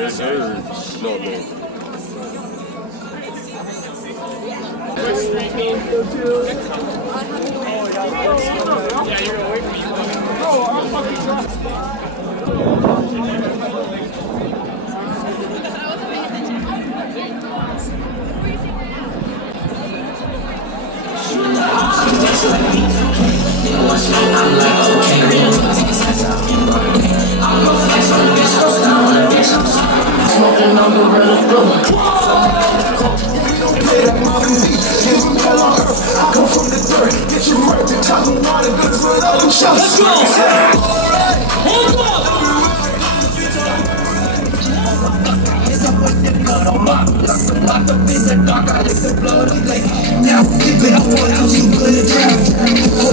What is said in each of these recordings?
It's no good. Yeah, you're gonna wait for you. No, I'm fucking trying. Smoking on the red I come from the dirt, get you murdered, top of water, goods with all them shots. Let's go! Hands up! Locked up in the dark, I lick the blood of lake. Now, keep it up, what else you put it down?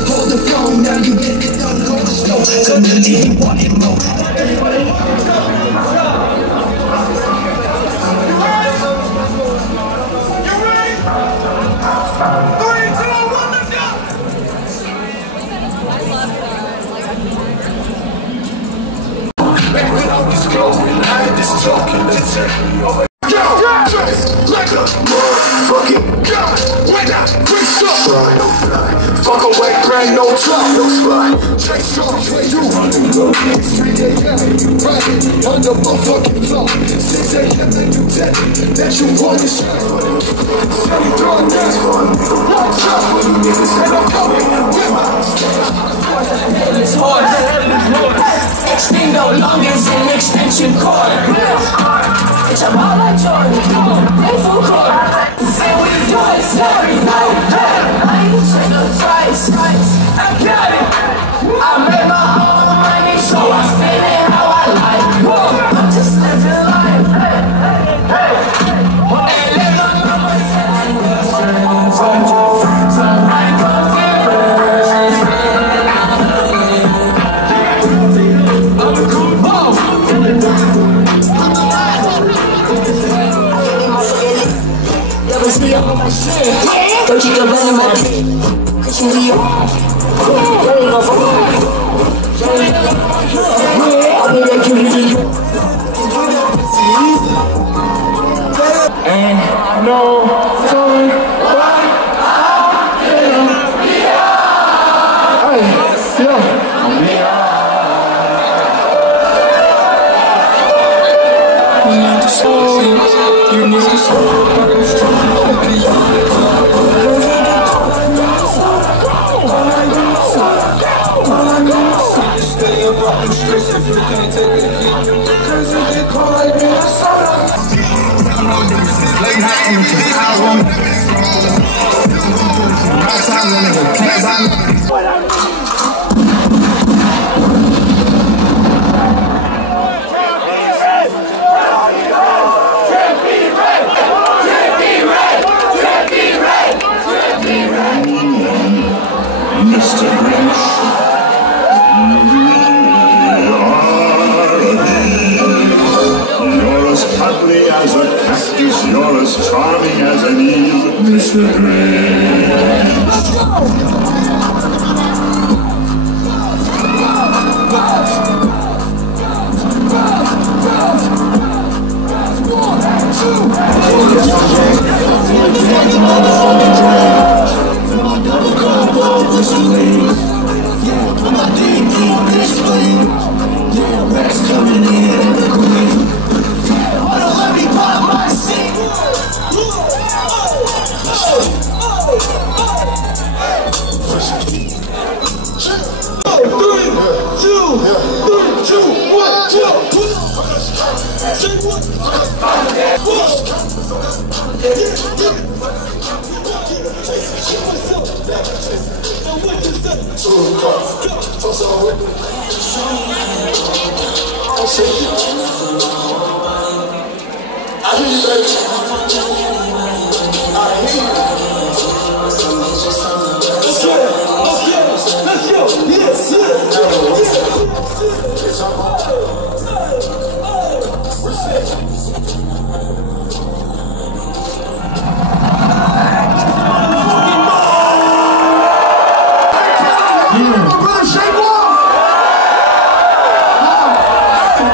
Hold the phone, now you get it done, go to slow. So then you want it more. Motherfucking God, when I reach up, fuck away, brand no truck, no spot. Chase off where you running, go 3 a.m. you riding on the motherfucking floor. 6 a.m. and you tell that you want to shine for them. Say you throwing dance for them. Watch out for you niggas, and I'm coming with my head is hard, extendo long as an extension cord. Bitch, I'm all like Jordan, play full court. Say what you do, it's every night. I ain't check the price, I got it. I made my own money, so I spend it how I like. I'm just living life, and let my numbers don't you go better my dick? Christian Dior. There you go for me. I'll be like you. And no going back out in the you need to slow. You're as charming as an eel, Mr. Grinch. Let's go!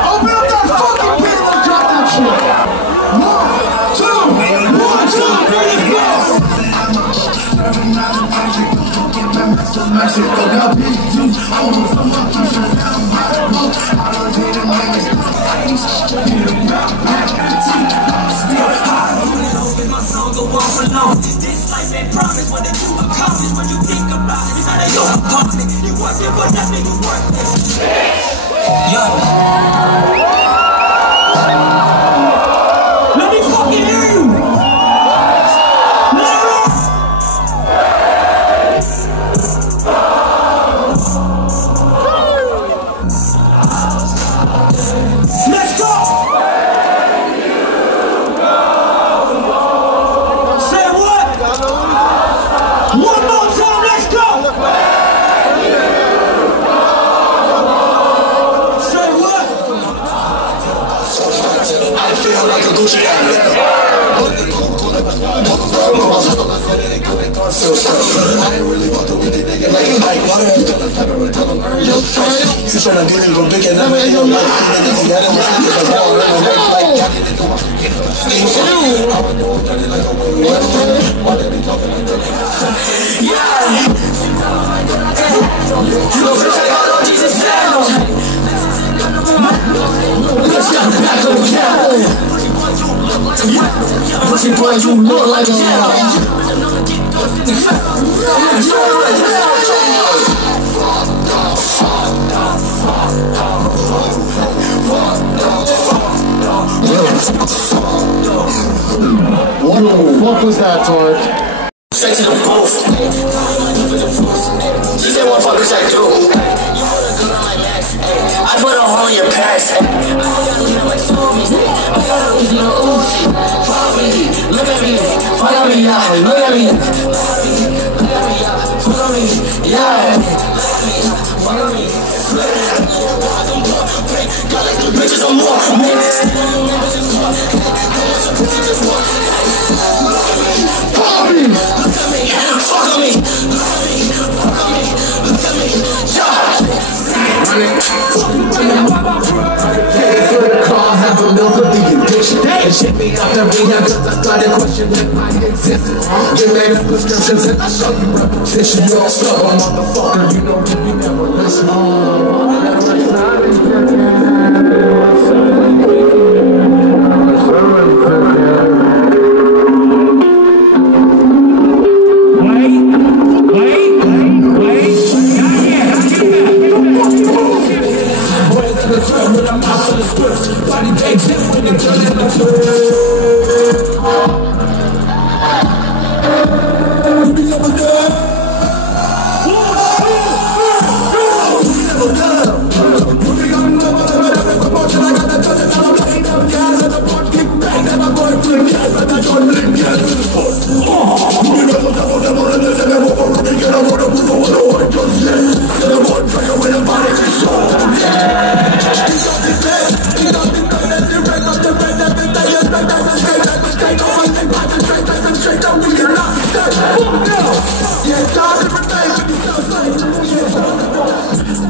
Open up that fucking pit, let's drop that Mexico, now big juice. I want some monkeys, and now I'm hot. I don't need them niggas. I ain't shit about back. I'm still hot. My song go off alone. This life ain't promised. What did you accomplish? When you think about it, it's out of your apartment. You working for nothing, you worthless. Yo. Let me fucking hear you. Let's go. Say what? One more time, let's go. Say what? I feel like a Gucci I ain't really fucking with it, nigga. Like, you tryna get it, go big and never in your life. Pussy boy, you look like a what the fuck was that, Torch? Straight to the booth. She said, what fuck is I do? I put a hole in your past. Look at me, follow me, look at me. Follow me, yeah. Follow me. Bitches are more minutes. Follow me. Look at me, follow me. Look at me, yeah. Car, have a milk of the addiction. And shit me out the rehab cause I started questioning my existence. You made up prescriptions and I show you repetition. You're a stubborn motherfucker, you know if you never listen. Body bakes it when you turn it up.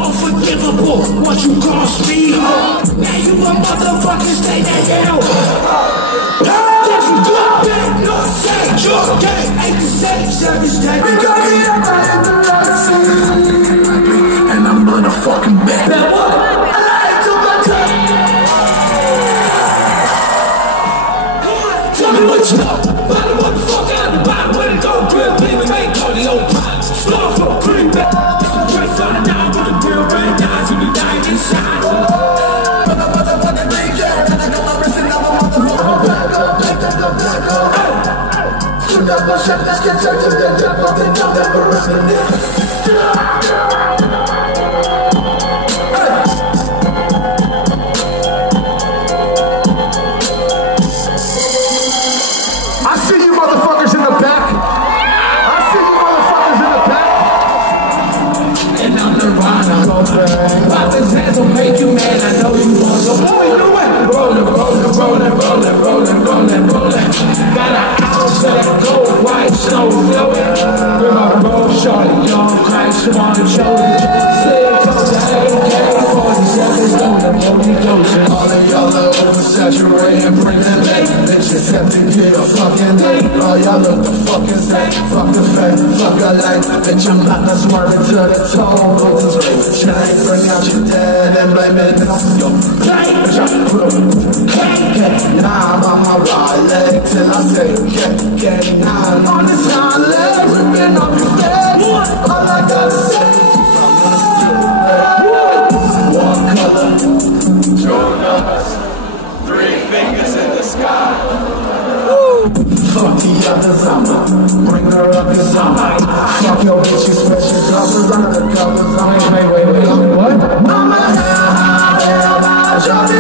Unforgivable, what you cost me. Now you a motherfucking stay that down. Get you good, big, no say, your game. 8 to 7, service time, we got and I'm motherfucking back. Now what? Tell me what you know. Bottom what the fuck out the bottom. Where to go, grill, clean and make all the old pots. Start up, bring back. Dress on the down with the grill, rain down to be dying inside. Motherfucking DJ, and I got my wrist and I'm a motherfucker. Soon up my shit, let's get turned to the devil, then you'll never reminisce. I see you motherfuckers in the back. And I'm the Nirvana. Pop his hands will make you mad. I know you want to rolling, rolling, rolling, rolling, rolling, rolling. Got an ounce of that gold white snow flowing. With my roll shorty, young Christ on the shoulder. Slick on the AK-47, stolen, holy ghost. All of y'all are oversaturated, bring that back. Just have to get a fucking name. Oh, y'all look the fucking same. Fuck the fake, fuck a lane. Bitch, I'm not the swerving to the tone. On this rate chain, bring out your dad and blame it on your pain. Bitch, I put up K9 on my right leg till I say K9 on this hind leg, ripping up your bed. All I gotta say is I'm gonna do it. One color, two numbers, three fingers in the sky. Fuck the others, I'ma bring her up in summer. Fuck your bitch, you special covers under the covers. Wait, what? I'm a hell, shawty,